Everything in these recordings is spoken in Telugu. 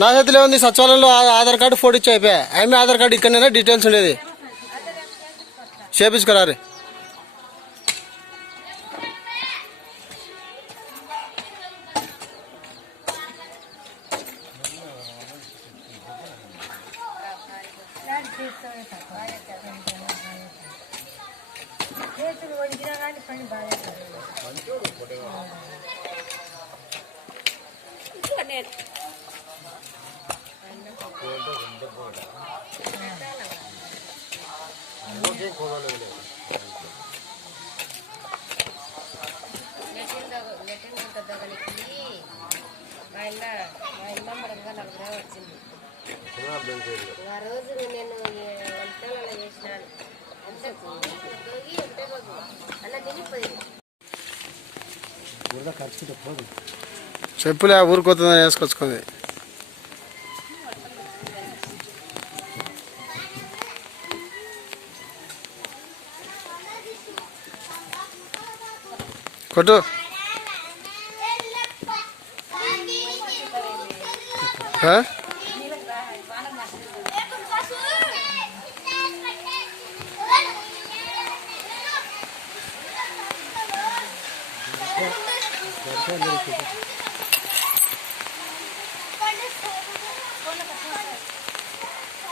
నా చేతిలో ఉంది సచివాలయంలో ఆ- ఆధార్ కార్డు ఫోటో ఇచ్చి అయిపోయా. ఆమె ఆధార్ కార్డు ఇక్కడనే డీటెయిల్స్ ఉండేది. చేపించుకోరారు. చేతులు వణికినా కానీ పని బాగా మా వచ్చింది ఆ రోజు నేను వంటలలో చేసినాను అంత దొగి పోదు. చెప్పులే ఊరుకోతుందని వేసుకొచ్చుకుంది కొట్టు ఆ?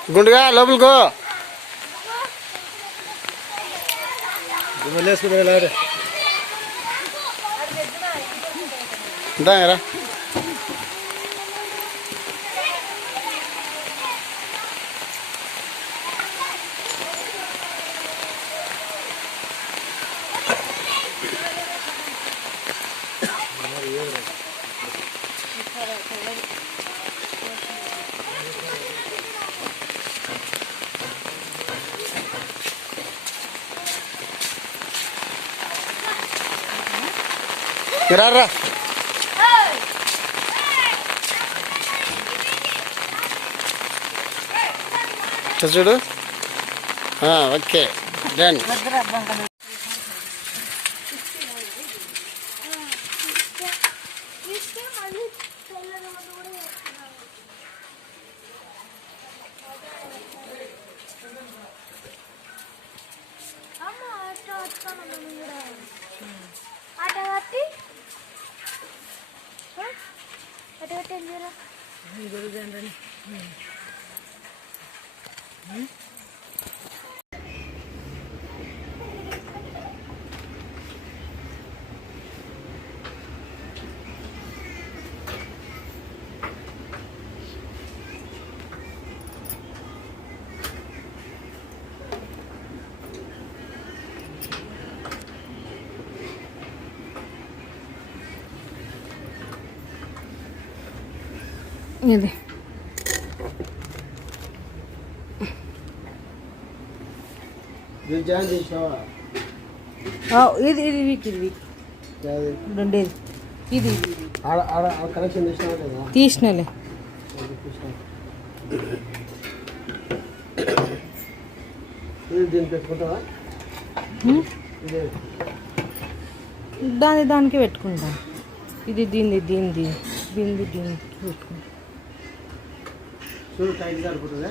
గుండుగా లోపలికో వేసుకుని వెళ్ళాడు ఉంటాయరా రా ఇట్లా చూడు. ఆ, ఓకే. డన్ ఇది ఇది జాయిన్ చేసినావా ఇది. ఇది వీక్ ఇది వీక్. రెండేది. ఇది. తీసినలే. ఇది దీన్ని ఇదే. దాని దానికి పెట్టుకుంటా. ఇది దీనిది దీనిది. దీనిది దీనికి పెట్టుకుంటా. చూడు టైట్ సరిపోతుందా?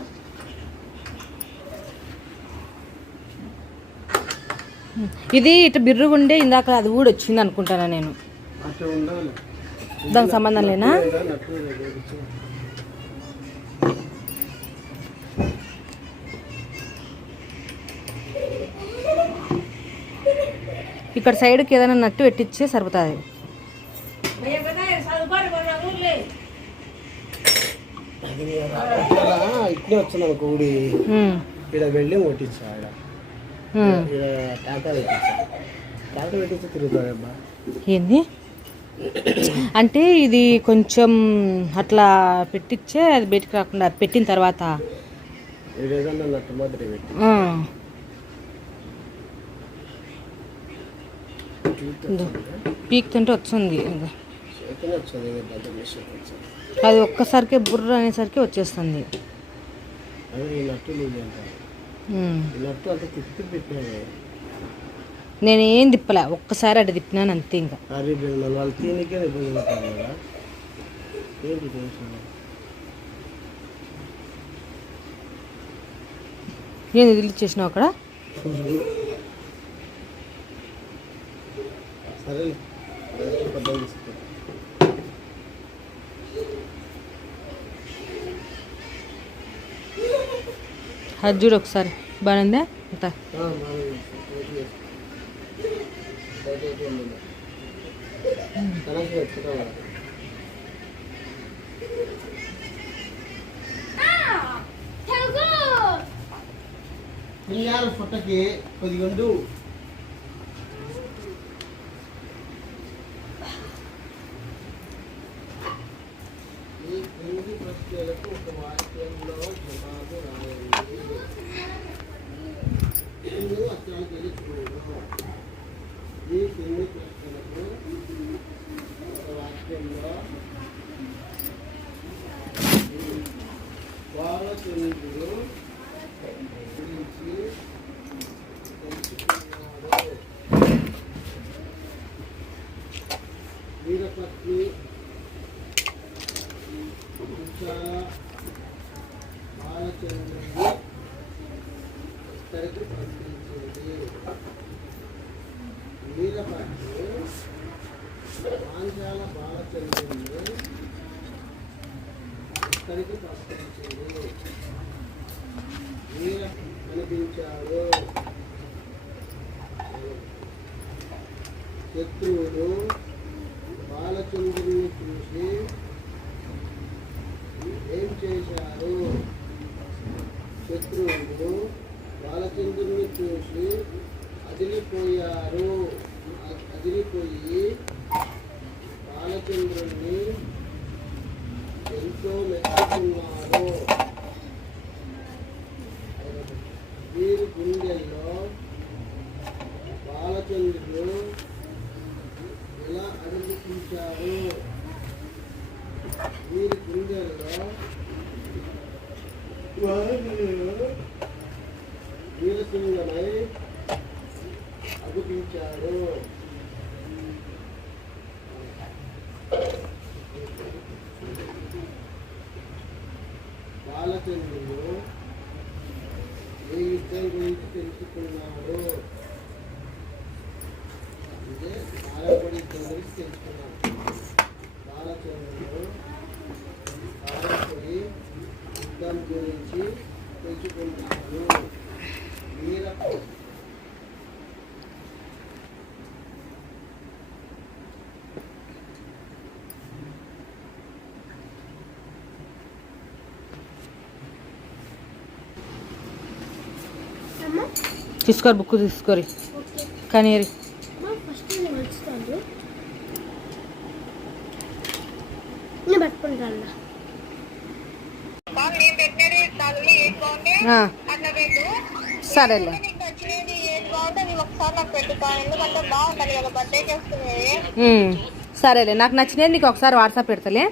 ఇది ఇటు బిర్రుగుండే ఇందాక అది కూడా వచ్చింది అనుకుంటానా నేను. దానికి సంబంధం లేనా. ఇక్కడ సైడ్కి ఏదైనా నట్టు పెట్టించే సరిపోతుంది. ఇట్లే ఇక్కడ వెళ్ళి కొట్టించా ఇక్కడ పెట్టించా. టాటా పెట్టించి ఏంది? అంటే ఇది కొంచెం అట్లా పెట్టించే అది బయటికి రాకుండా పెట్టిన తర్వాత. ఇదో, పీకుతుంటే వచ్చింది ఇదో. ఇది అది ఒక్కసారికే బుర్ర అనేసరికి వచ్చేస్తుంది. నేను ఏం తిప్పలే ఒక్కసారి అటు తిప్పినాను అంతే ఇంకా. ఏంది రిలీజ్ చేసినావు అక్కడ? సరే అది చూడు ఒకసారి. బాగుందా? అంతా. ఆ, బాగానే వీరపత్ని విశాల బాలచంద్రుడిని ఇక్కడికి పంపించింది వీరపత్ని పాంచాల బాలచంద్రుడిని ఇక్కడికి పంపించింది వీర కనిపించాడు. శత్రువులు బాలచంద్రుని చూసి ఏం చేశారు? శత్రువులు బాలచంద్రుని చూసి అదిలిపోయారు అదిలిపోయి బాలచంద్రుణ్ణి ఎంతో మెచ్చుకున్నారు. వీరి గుండెల్లో బాలచంద్రుడు ఎలా అడుగుతుంటారు వీరి గుండెల్లో బాలచంద్రుడు వీరసింగమై అగుపించాడు బాలచంద్రుడు ఏ యుద్ధం గురించి తెలుసుకున్నాడు అంటే బాలపడి యుద్ధం గురించి తెలుసుకున్నాడు బాలచంద్రుడు బాలపడి యుద్ధం గురించి తెలుసుకున్నాడు వీర తీసుకోరు బుక్ తీసుకోరి. కానీ పట్టుకుంటాను ఉమ్, సరేలే. నాకు నచ్చినది నీకు ఒకసారి వాట్సాప్ పెడతలే.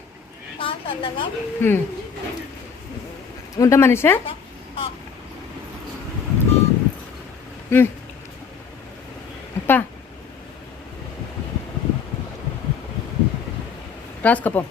ఉంటా మనిషా. అప్పా. రాసుకోపో.